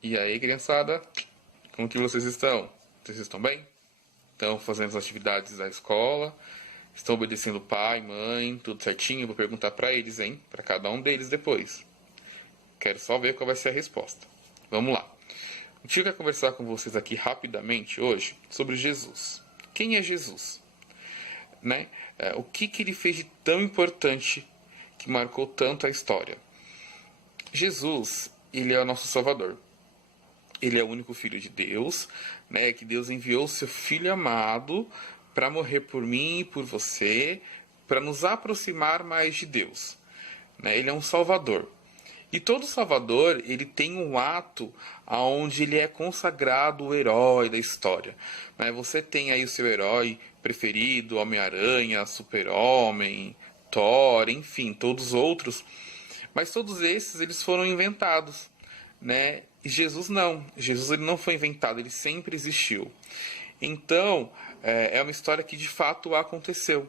E aí, criançada, como que vocês estão? Vocês estão bem? Estão fazendo as atividades da escola? Estão obedecendo pai, mãe, tudo certinho? Eu vou perguntar pra eles, hein? Pra cada um deles depois. Quero só ver qual vai ser a resposta. Vamos lá. O tio quer conversar com vocês aqui rapidamente hoje sobre Jesus. Quem é Jesus? Né? O que ele fez de tão importante que marcou tanto a história? Jesus, ele é o nosso Salvador. Ele é o único Filho de Deus, né? Que Deus enviou o seu Filho amado para morrer por mim e por você, para nos aproximar mais de Deus. Né? Ele é um Salvador. E todo Salvador, ele tem um ato onde ele é consagrado o herói da história. Né? Você tem aí o seu herói preferido, Homem-Aranha, Super-Homem, Thor, enfim, todos os outros. Mas todos esses, eles foram inventados. Né? E Jesus não. Jesus ele não foi inventado, ele sempre existiu. Então, é uma história que de fato aconteceu.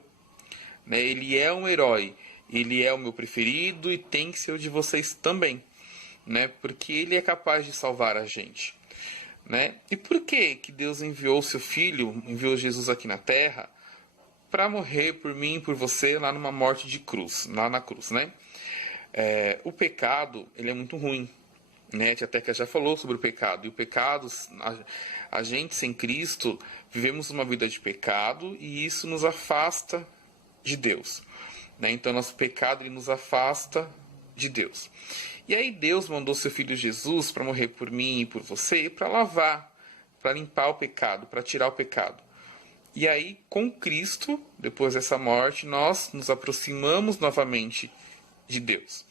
Né? Ele é um herói. Ele é o meu preferido e tem que ser o de vocês também, né? Porque ele é capaz de salvar a gente, né? E por que Deus enviou o seu filho, enviou Jesus aqui na Terra para morrer por mim e por você lá numa morte de cruz, lá na cruz, né? O pecado, ele é muito ruim, né? A tia Teca já falou sobre o pecado. E o pecado, a gente sem Cristo, vivemos uma vida de pecado e isso nos afasta de Deus. Né? Então, nosso pecado ele nos afasta de Deus. E aí Deus mandou seu Filho Jesus para morrer por mim e por você, e para lavar, para limpar o pecado, para tirar o pecado. E aí, com Cristo, depois dessa morte, nós nos aproximamos novamente de Deus.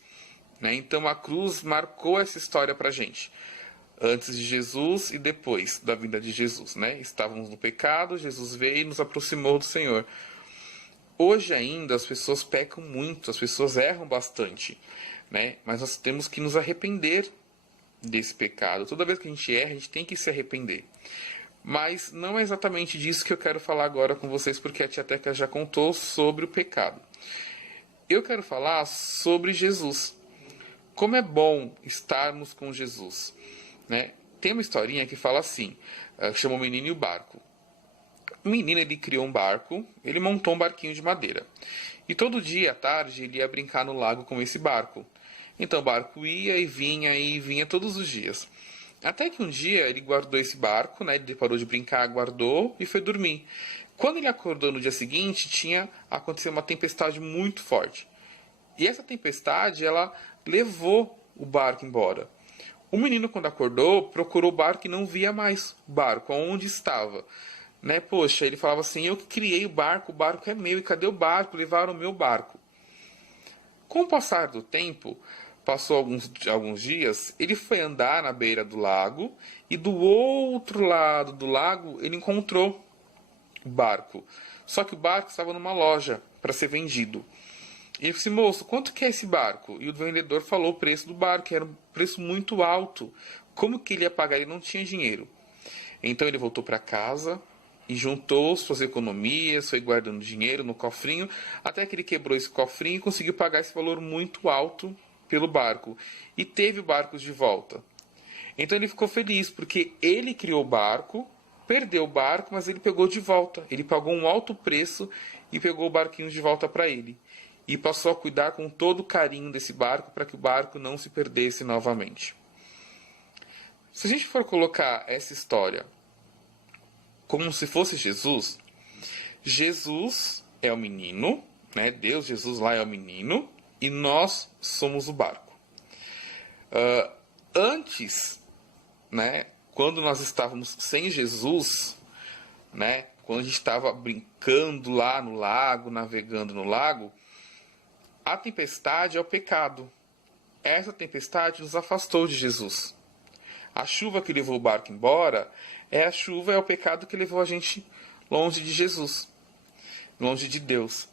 Né? Então, a cruz marcou essa história para a gente. Antes de Jesus e depois da vinda de Jesus. Né? Estávamos no pecado, Jesus veio e nos aproximou do Senhor. Hoje ainda as pessoas pecam muito, as pessoas erram bastante, né? Mas nós temos que nos arrepender desse pecado. Toda vez que a gente erra, a gente tem que se arrepender. Mas não é exatamente disso que eu quero falar agora com vocês, porque a tia Teca já contou sobre o pecado. Eu quero falar sobre Jesus. Como é bom estarmos com Jesus, né? Tem uma historinha que fala assim, que chama O Menino e o Barco. O menino ele criou um barco, ele montou um barquinho de madeira. E todo dia à tarde ele ia brincar no lago com esse barco. Então o barco ia e vinha todos os dias. Até que um dia ele guardou esse barco, né? Ele parou de brincar, guardou e foi dormir. Quando ele acordou no dia seguinte, tinha acontecido uma tempestade muito forte. E essa tempestade, ela levou o barco embora. O menino, quando acordou, procurou o barco e não via mais o barco, onde estava. Né? Poxa, ele falava assim, eu que criei o barco é meu, e cadê o barco? Levaram o meu barco. Com o passar do tempo, passou alguns dias, ele foi andar na beira do lago, e do outro lado do lago ele encontrou o barco. Só que o barco estava numa loja para ser vendido. E ele disse, moço, quanto que é esse barco? E o vendedor falou o preço do barco, que era um preço muito alto. Como que ele ia pagar? Ele não tinha dinheiro. Então ele voltou para casa e juntou suas economias, foi guardando dinheiro no cofrinho, até que ele quebrou esse cofrinho e conseguiu pagar esse valor muito alto pelo barco. E teve o barco de volta. Então ele ficou feliz, porque ele criou o barco, perdeu o barco, mas ele pegou de volta. Ele pagou um alto preço e pegou o barquinho de volta para ele. E passou a cuidar com todo o carinho desse barco para que o barco não se perdesse novamente. Se a gente for colocar essa história como se fosse Jesus, Jesus é o menino, né? Deus, Jesus lá é o menino, e nós somos o barco. Antes, né, quando nós estávamos sem Jesus, né, quando a gente estava brincando lá no lago, navegando no lago, a tempestade é o pecado. Essa tempestade nos afastou de Jesus. A chuva que levou o barco embora é o pecado que levou a gente longe de Jesus, longe de Deus.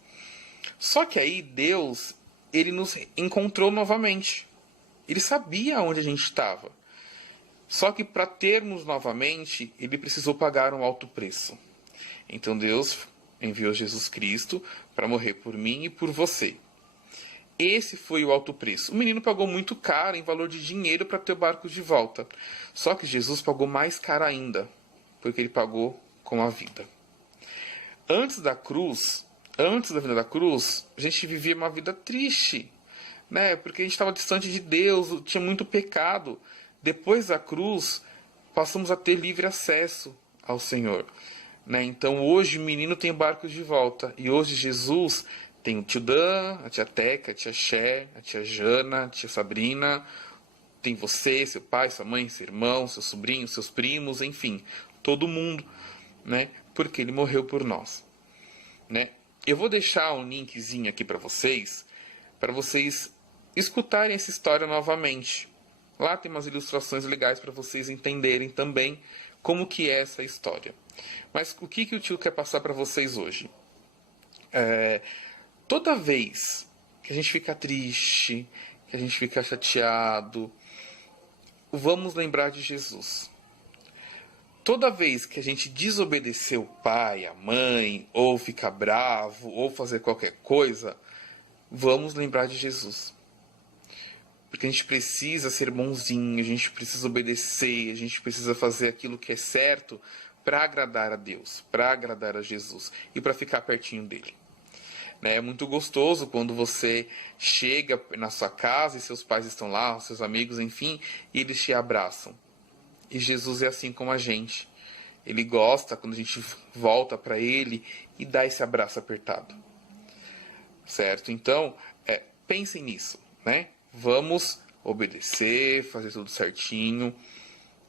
Só que aí Deus, ele nos encontrou novamente. Ele sabia onde a gente estava. Só que para termos novamente, ele precisou pagar um alto preço. Então Deus enviou Jesus Cristo para morrer por mim e por você. Esse foi o alto preço. O menino pagou muito caro em valor de dinheiro para ter o barco de volta. Só que Jesus pagou mais caro ainda, porque ele pagou com a vida. Antes da cruz, antes da vinda da cruz, a gente vivia uma vida triste, né? Porque a gente estava distante de Deus, tinha muito pecado. Depois da cruz, passamos a ter livre acesso ao Senhor, né? Então hoje o menino tem barcos de volta. E hoje Jesus tem o tio Dan, a tia Teca, a tia Xé, a tia Jana, a tia Sabrina. Tem você, seu pai, sua mãe, seu irmão, seu sobrinho, seus primos, enfim, todo mundo, né? Porque ele morreu por nós, né? Eu vou deixar um linkzinho aqui para vocês escutarem essa história novamente. Lá tem umas ilustrações legais para vocês entenderem também como que é essa história. Mas o que o tio quer passar para vocês hoje? Toda vez que a gente fica triste, que a gente fica chateado, vamos lembrar de Jesus. Toda vez que a gente desobedecer o pai, a mãe, ou ficar bravo, ou fazer qualquer coisa, vamos lembrar de Jesus. Porque a gente precisa ser bonzinho, a gente precisa obedecer, a gente precisa fazer aquilo que é certo para agradar a Deus, para agradar a Jesus e para ficar pertinho dele. É muito gostoso quando você chega na sua casa e seus pais estão lá, seus amigos, enfim, e eles te abraçam. E Jesus é assim como a gente. Ele gosta quando a gente volta para ele e dá esse abraço apertado. Certo? Então, pensem nisso, né? Vamos obedecer, fazer tudo certinho.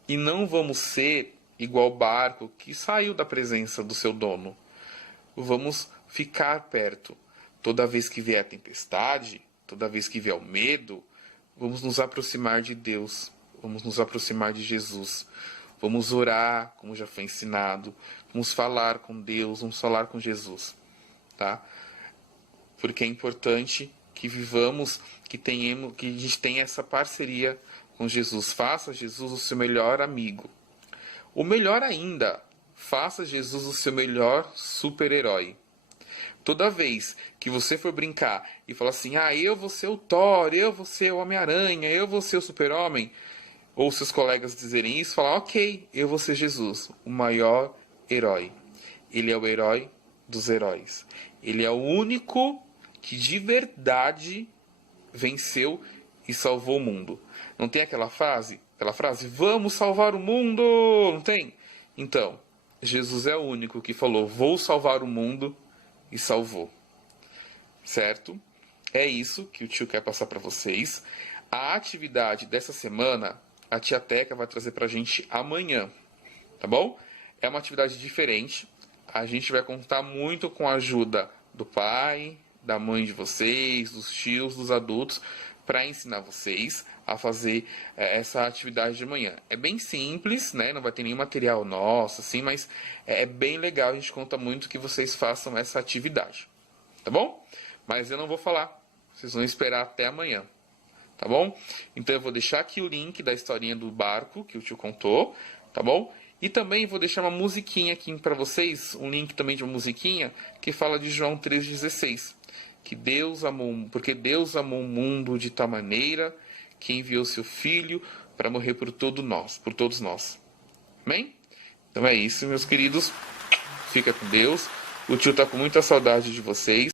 E não vamos ser igual o barco que saiu da presença do seu dono. Vamos ficar perto. Toda vez que vier a tempestade, toda vez que vier o medo, vamos nos aproximar de Deus. Vamos nos aproximar de Jesus. Vamos orar, como já foi ensinado. Vamos falar com Deus, vamos falar com Jesus. Tá? Porque é importante que vivamos, que a gente tenha essa parceria com Jesus. Faça Jesus o seu melhor amigo. O melhor ainda, faça Jesus o seu melhor super-herói. Toda vez que você for brincar e falar assim, eu vou ser o Thor, eu vou ser o Homem-Aranha, eu vou ser o Super-Homem, ou seus colegas dizerem isso, falar, ok, eu vou ser Jesus, o maior herói. Ele é o herói dos heróis. Ele é o único que de verdade venceu e salvou o mundo. Não tem aquela frase, vamos salvar o mundo, não tem? Então, Jesus é o único que falou, vou salvar o mundo, e salvou. Certo? É isso que o tio quer passar para vocês. A atividade dessa semana, a tia Teca vai trazer pra gente amanhã. Tá bom? É uma atividade diferente. A gente vai contar muito com a ajuda do pai, da mãe de vocês, dos tios, dos adultos, para ensinar vocês a fazer essa atividade de manhã. É bem simples, né? Não vai ter nenhum material nosso, assim, mas é bem legal. A gente conta muito que vocês façam essa atividade, tá bom? Mas eu não vou falar, vocês vão esperar até amanhã, tá bom? Então eu vou deixar aqui o link da historinha do barco que o tio contou, tá bom? E também vou deixar uma musiquinha aqui para vocês, um link também de uma musiquinha que fala de João 3,16. Porque Deus amou o mundo de tal maneira que enviou seu Filho para morrer por todos nós. Amém? Então é isso, meus queridos. Fica com Deus. O tio está com muita saudade de vocês.